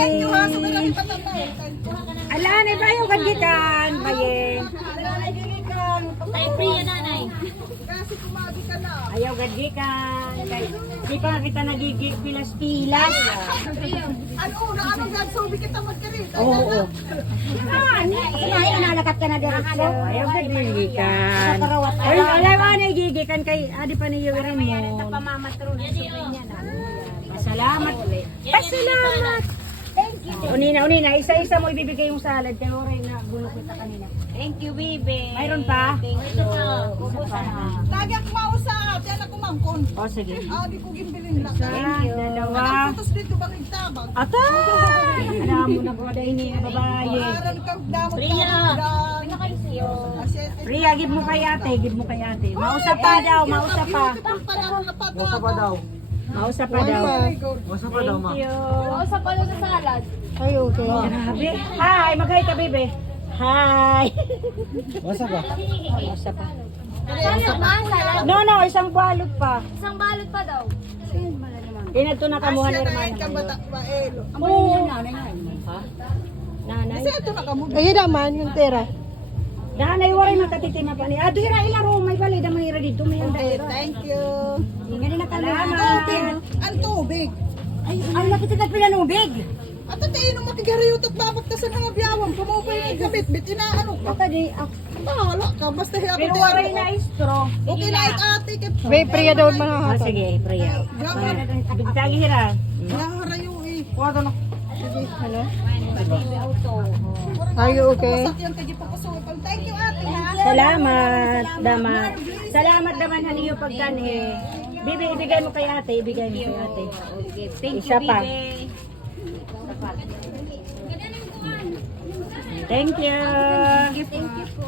Thank you ha. Sobrang ipatama. Ala, na ba yung kagikan? Baye. Tay free yan, nanay. Kasi kumagi ka na. Ayaw gadgikan. Di pa kita nagigig pilas-pilas. Ano na anong gagsabi kita magkarit? Oo. Ay, nalakat ka na diretso. Ayaw gadgikan. Ay, alam mo na igigikan kay adi pa niyo rin mo. Pasalamat. Pasalamat. Thank you. Unina, isa-isa mo ibibigay yung salad kay Oray na bulok kita kanina. Thank you, baby. Mayroon pa? Thank you. Lagi ako mausap. Yan ako mangkon. O, sige. Di ko gimbilin lang. Thank you. Dalawa. Anong putos dito bang igtabang? Atay! Alam mo na kung ini na babae. Aral ka damot Priya. ka. Pinakaysiyo. Priya, give mo kay ate, give mo kay ate. Mausap pa daw, mausap pa. Mausap pa daw. Mausap pa daw. Mausap pa daw. Thank you. Sa palo sa salad. Ay, okay. Grabe. Hi, mag-hi ka, bebe. Hi. Mausap pa. Mausap pa. Salad man, salad. No, isang balot pa. Isang balot pa daw. Dinadto na kamuha ni Asya na Hermana. ka bata baelo. Oo. Nanay. Kasi ito na kamo. Ayun naman, yung tira. Nanay, waray makatitima pa ni. Dira ilaro, may balay da manira dito. May Okay, thank you. Hindi na Tubig. Ang tubig. Ay, ang nakitigad pala nubig. At tayo nung makigarayot at babaktasan ang abiyawang. Kumupay yung gamit. Bit inaano ka. Baka di, Bahala ka. Basta hiya ko pero tayo. waray na istro. Okay na ate. May priya daw Ah, manahatan. sige, Priya. Grabe. Bigtagi hira. Naharayo eh. Kuwado na. Ano? Auto. Are you okay? Masak yan kay papasukan. Thank you ate ha. Salamat, damat. Salamat naman haniyo pagkani. Bibi, ibigay mo kay ate, ibigay mo kay ate. Okay, thank you, Isa pa. baby. Thank you. Thank you po.